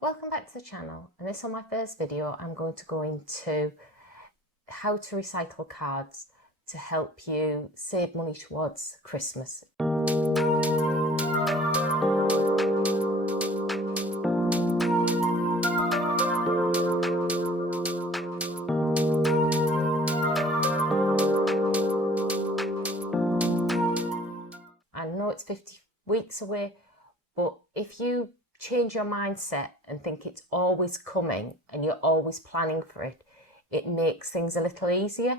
Welcome back to the channel, and this on my first video I'm going to go into how to recycle cards to help you save money towards Christmas. I know it's 50 weeks away, but if you change your mindset and think it's always coming and you're always planning for it, it makes things a little easier.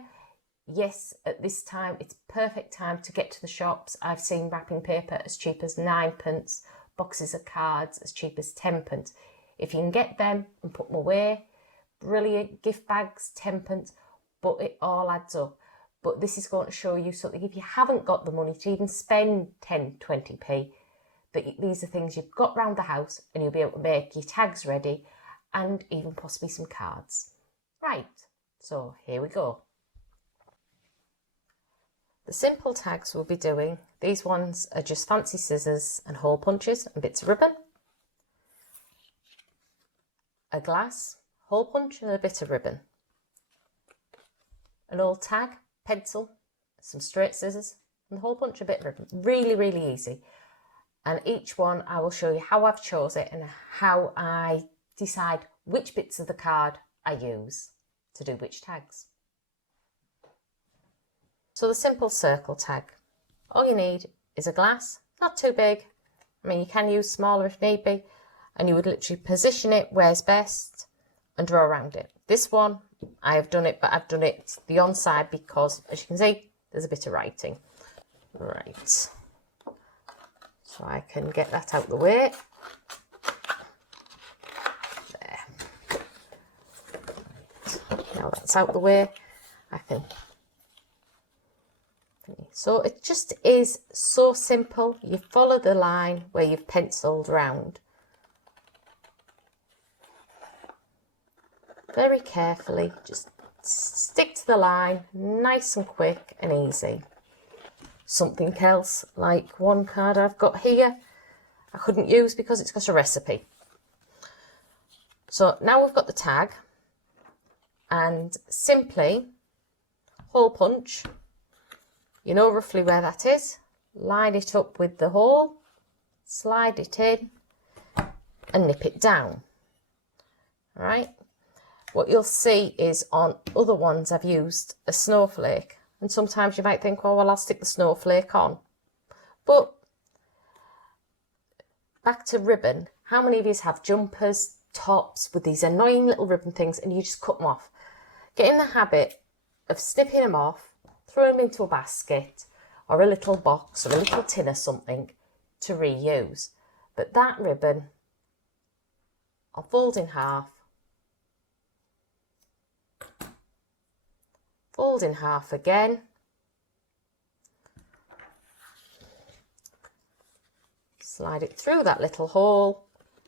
Yes, at this time, it's perfect time to get to the shops. I've seen wrapping paper as cheap as 9p, boxes of cards as cheap as 10p. If you can get them and put them away, brilliant. Gift bags, 10p, but it all adds up. But this is going to show you something. If you haven't got the money to even spend 10, 20p, that these are things you've got around the house and you'll be able to make your tags ready and even possibly some cards. Right, so here we go. The simple tags we'll be doing, these ones are just fancy scissors and hole punches and bits of ribbon, a glass, hole punch and a bit of ribbon, an old tag, pencil, some straight scissors and the hole punch, a bit of ribbon. Really, really easy. And each one I will show you how I've chose it and how I decide which bits of the card I use to do which tags. So the simple circle tag, all you need is a glass, not too big. I mean, you can use smaller if need be, and you would literally position it where's best and draw around it. This one, I have done it, but I've done it the on side because, as you can see, there's a bit of writing. Right. So I can get that out of the way. There. Now that's out of the way, I can. So it just is so simple. You follow the line where you've penciled round. Very carefully, just stick to the line, nice and quick and easy. Something else, like one card I've got here, I couldn't use because it's got a recipe. So now we've got the tag, and simply hole punch, you know roughly where that is, line it up with the hole, slide it in and nip it down. All right, what you'll see is on other ones I've used a snowflake. And sometimes you might think, oh, well, I'll stick the snowflake on. But back to ribbon, how many of you have jumpers, tops with these annoying little ribbon things and you just cut them off? Get in the habit of snipping them off, throwing them into a basket or a little box or a little tin or something to reuse. But that ribbon, I'll fold in half, fold in half again, slide it through that little hole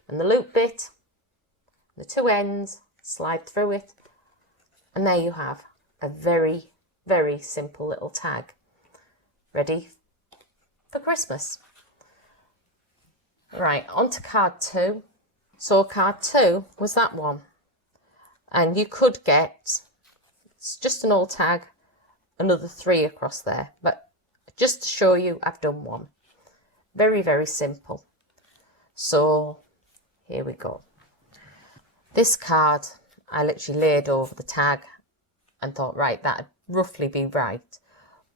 and the loop bit, the two ends, slide through it, and there you have a very, very simple little tag ready for Christmas. Right, on to card 2. So card 2 was that one, and you could get, it's just an old tag, another 3 across there, but just to show you I've done one. Very, very simple. So here we go. This card I literally laid over the tag and thought, right, that'd roughly be right.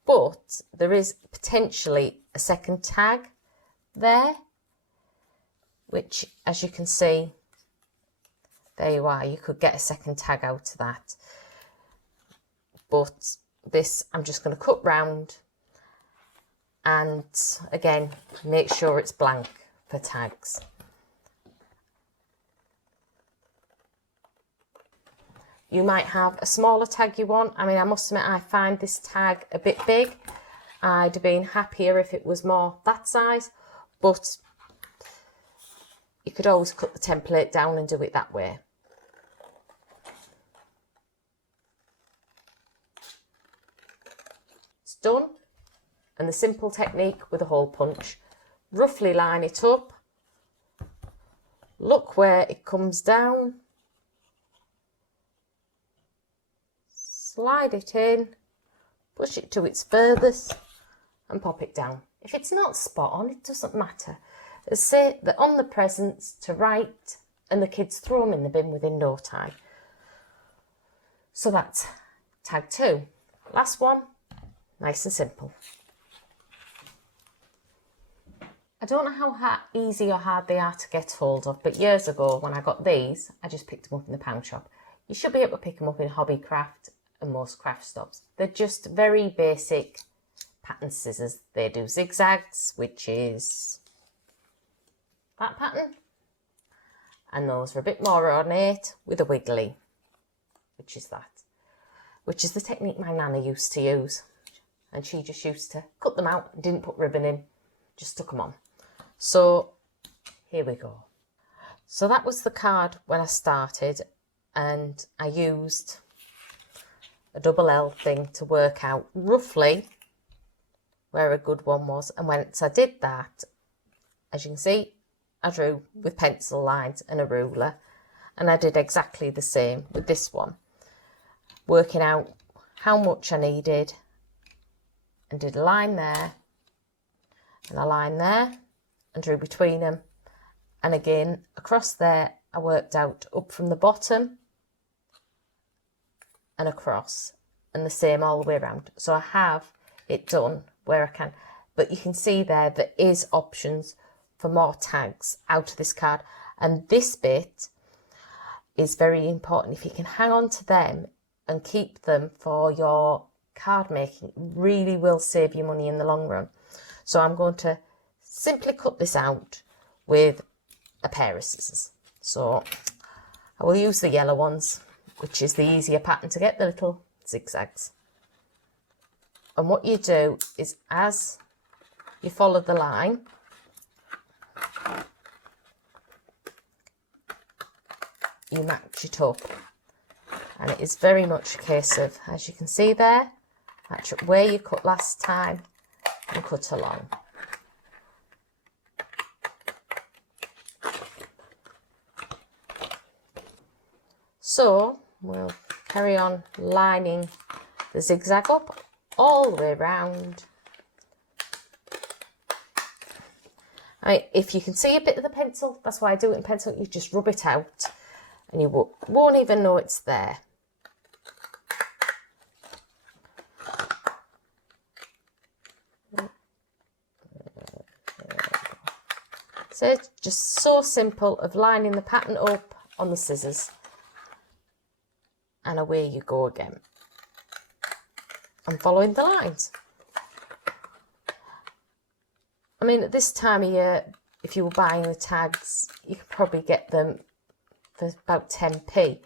But there is potentially a second tag there, which, as you can see, there you are, you could get a second tag out of that. But this I'm just going to cut round and again make sure it's blank for tags. You might have a smaller tag you want. I mean, I must admit I find this tag a bit big. I'd have been happier if it was more that size, but you could always cut the template down and do it that way. It's done. And the simple technique with a hole punch, roughly line it up, look where it comes down, slide it in, push it to its furthest and pop it down. If it's not spot on, it doesn't matter. As say that on the presents to write, and the kids throw them in the bin within no time. So that's tag 2. Last one, nice and simple. I don't know how easy or hard they are to get hold of, but years ago when I got these, I just picked them up in the pound shop. You should be able to pick them up in Hobbycraft and most craft stops. They're just very basic pattern scissors. They do zigzags, which is that pattern, and those are a bit more ornate with a wiggly, which is that, which is the technique my nana used to use, and she just used to cut them out and didn't put ribbon in, just stuck them on. So here we go. So that was the card when I started, and I used a double L thing to work out roughly where a good one was, and once I did that, as you can see, I drew with pencil lines and a ruler, and I did exactly the same with this one, working out how much I needed, and did a line there and a line there and drew between them, and again across there I worked out up from the bottom and across, and the same all the way around. So I have it done where I can, but you can see there is options for more tags out of this card, and this bit is very important. If you can hang on to them and keep them for your card making, it really will save you money in the long run. So I'm going to simply cut this out with a pair of scissors. So I will use the yellow ones, which is the easier pattern to get, the little zigzags. And what you do is, as you follow the line, you match it up, and it is very much a case of, as you can see there, match up where you cut last time and cut along. So we'll carry on lining the zigzag up all the way around. If you can see a bit of the pencil, that's why I do it in pencil, you just rub it out and you won't even know it's there. So it's just so simple of lining the pattern up on the scissors, and away you go again. I'm following the lines. I mean, at this time of year, if you were buying the tags, you could probably get them for about 10p,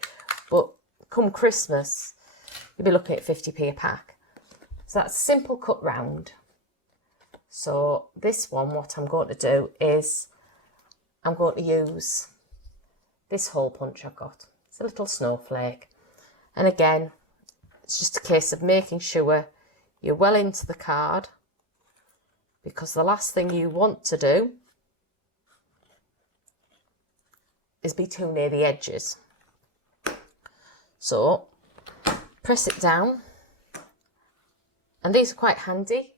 but come Christmas, you'll be looking at 50p a pack. So that's a simple cut round. So this one, what I'm going to do is I'm going to use this hole punch I've got. It's a little snowflake. And again, it's just a case of making sure you're well into the card, because the last thing you want to do is be too near the edges. So press it down, and these are quite handy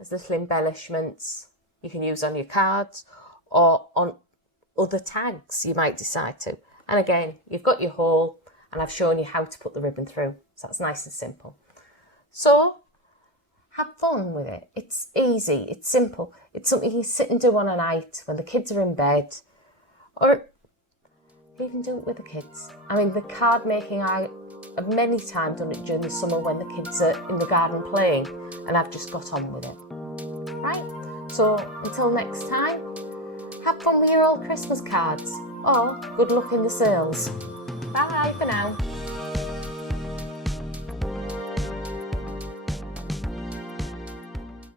as little embellishments you can use on your cards or on other tags you might decide to. And again, you've got your hole, and I've shown you how to put the ribbon through, so that's nice and simple. So have fun with it. It's easy, it's simple. It's something you sit and do on a night when the kids are in bed, or even do it with the kids. I mean, the card making, I have many times done it during the summer when the kids are in the garden playing, and I've just got on with it. Right, so until next time, have fun with your old Christmas cards, or good luck in the sales. Bye for now.